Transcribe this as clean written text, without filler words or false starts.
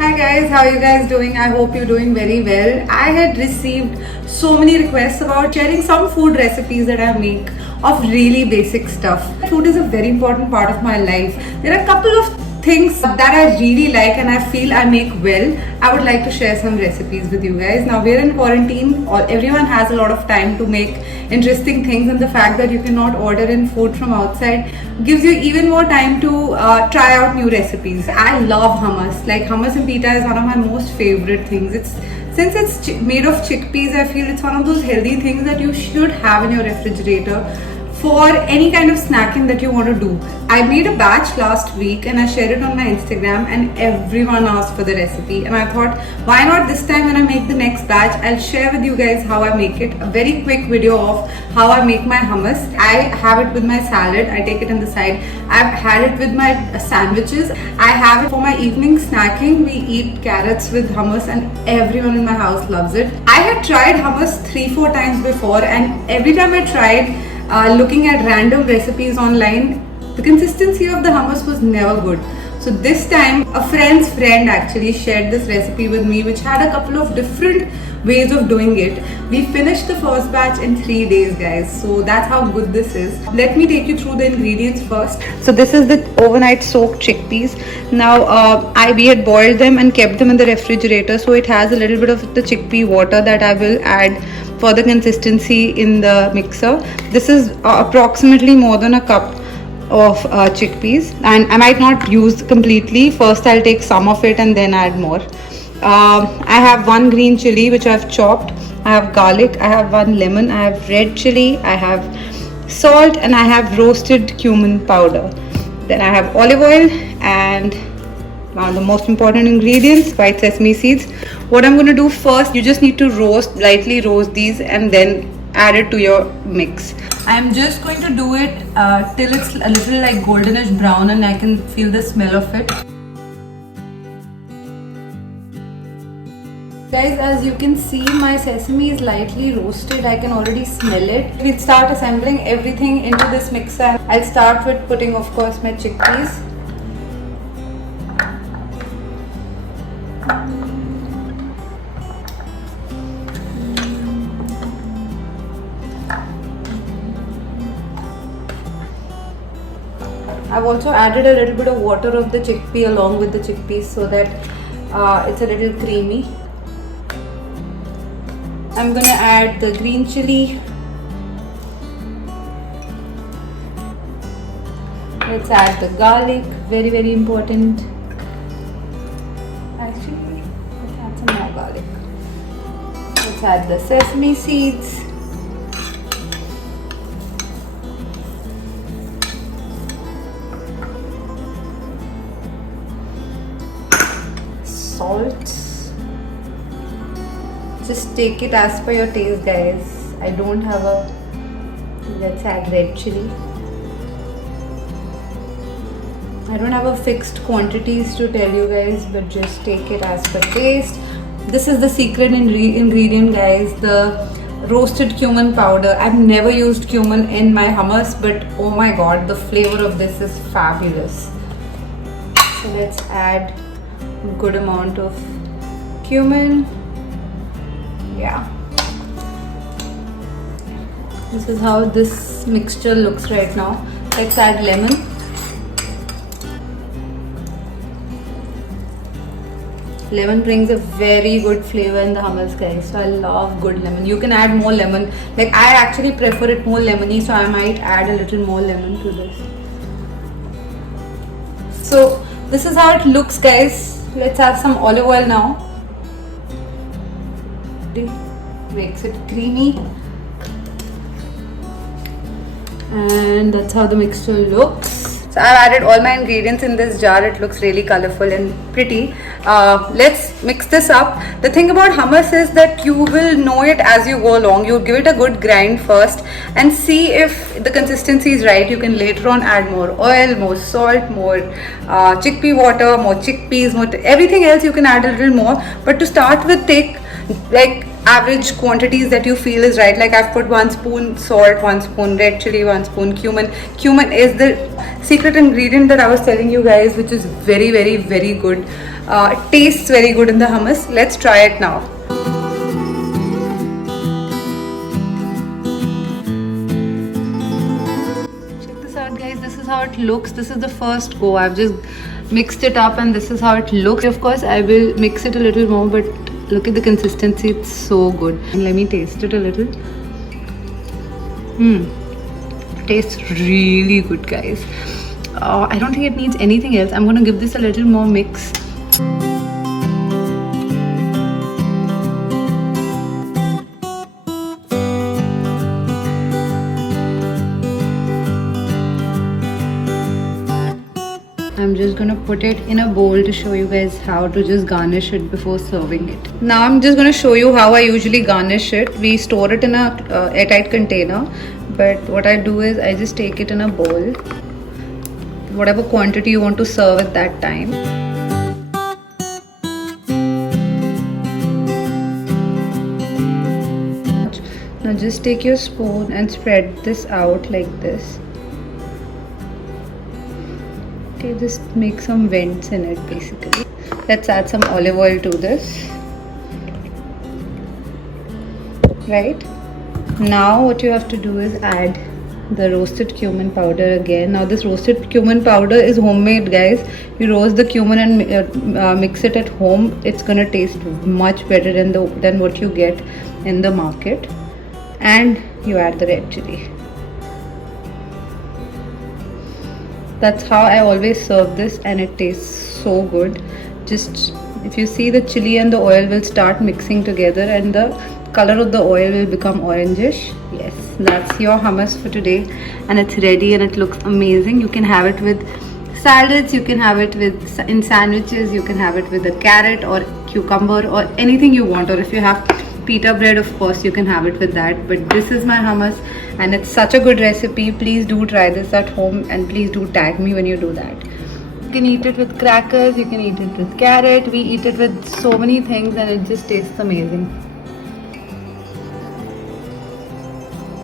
Hi guys, how are you guys doing? I hope you're doing very well. I had received so many requests about sharing some food recipes that I make of really basic stuff. Food is a very important part of my life. There are a couple of things that I really like and I feel I make well. I would like to share some recipes with you guys. Now we're in quarantine, everyone has a lot of time to make interesting things, and the fact that you cannot order in food from outside gives you even more time to try out new recipes. I love hummus. Like hummus and pita is one of my most favorite things. Since it's made of chickpeas, I feel it's one of those healthy things that you should have in your refrigerator for any kind of snacking that you want to do. I made a batch last week and I shared it on my Instagram, and everyone asked for the recipe, and I thought, why not this time when I make the next batch, I'll share with you guys how I make it. A very quick video of how I make my hummus. I have it with my salad, I take it on the side. I've had it with my sandwiches. I have it for my evening snacking. We eat carrots with hummus and everyone in my house loves it. I had tried hummus 3-4 times before, and every time I tried, looking at random recipes online, the consistency of the hummus was never good. So this time a friend's friend actually shared this recipe with me, which had a couple of different ways of doing it. We finished the first batch in 3 days, guys. So that's how good this is. Let me take you through the ingredients first. So this is the overnight soaked chickpeas. Now we had boiled them and kept them in the refrigerator, so it has a little bit of the chickpea water that I will add for the consistency in the mixer. This is approximately more than a cup of chickpeas, and I might not use completely. First I'll take some of it and then add more. I have 1 green chili which I've chopped. I have garlic, I have 1 lemon, I have red chili, I have salt, and I have roasted cumin powder. Then I have olive oil, and now the most important ingredients, white sesame seeds. What I'm going to do first, you just need to lightly roast these and then add it to your mix. I'm just going to do it till it's a little like goldenish brown and I can feel the smell of it. Guys, as you can see, my sesame is lightly roasted. I can already smell it. We'll start assembling everything into this mixer. I'll start with putting, of course, my chickpeas. I've also added a little bit of water of the chickpea along with the chickpeas so that it's a little creamy. I'm gonna add the green chili. Let's add the garlic, very important. Actually, let's add some more garlic. Let's add the sesame seeds. Salt. Just take it as per your taste, guys. I don't have a... Let's add red chili. I don't have a fixed quantities to tell you guys, but just take it as per taste. This is the secret ingredient, guys, the roasted cumin powder. I've never used cumin in my hummus, but oh my god, the flavor of this is fabulous. So let's add a good amount of cumin. Yeah, this is how this mixture looks right now. Let's add lemon. Lemon brings a very good flavor in the hummus, guys, so I love good lemon. You can add more lemon. Like, I actually prefer it more lemony, so I might add a little more lemon to this. So this is how it looks, guys. Let's have some olive oil now. Makes it creamy, and that's how the mixture looks. So I've added all my ingredients in this jar. It looks really colorful and pretty. Let's mix this up. The thing about hummus is that you will know it as you go along. You give it a good grind first and see if the consistency is right. You can later on add more oil, more salt, more chickpea water, more chickpeas, more everything else you can add a little more. But to start with, take like average quantities that you feel is right. Like I've put 1 spoon salt, 1 spoon red chili, 1 spoon cumin. Cumin is the secret ingredient that I was telling you guys, which is very good It tastes very good in the hummus. Let's try it now. Check this out, guys. This is how it looks. This is the first go. I've just mixed it up and this is how it looks. Of course, I will mix it a little more, but look at the consistency. It's so good. And let me taste it a little. Tastes really good, guys. I don't think it needs anything else. I'm going to give this a little more mix. I'm just gonna put it in a bowl to show you guys how to just garnish it before serving it. Now I'm just gonna show you how I usually garnish it. We store it in a airtight container, but what I do is I just take it in a bowl, whatever quantity you want to serve at that time. Now just take your spoon and spread this out like this. Okay, just make some vents in it basically. Let's add some olive oil to this. Right? Now what you have to do is add the roasted cumin powder again. Now this roasted cumin powder is homemade, guys. You roast the cumin and mix it at home. It's gonna taste much better than what you get in the market. And you add the red chili. That's how I always serve this and it tastes so good. Just if you see, the chili and the oil will start mixing together and the color of the oil will become orangish. Yes, that's your hummus for today and it's ready and it looks amazing. You can have it with salads, you can have it in sandwiches, you can have it with a carrot or cucumber or anything you want, or if you have pita bread, of course you can have it with that. But this is my hummus and it's such a good recipe. Please do try this at home and please do tag me when you do that. You can eat it with crackers, you can eat it with carrot. We eat it with so many things and it just tastes amazing.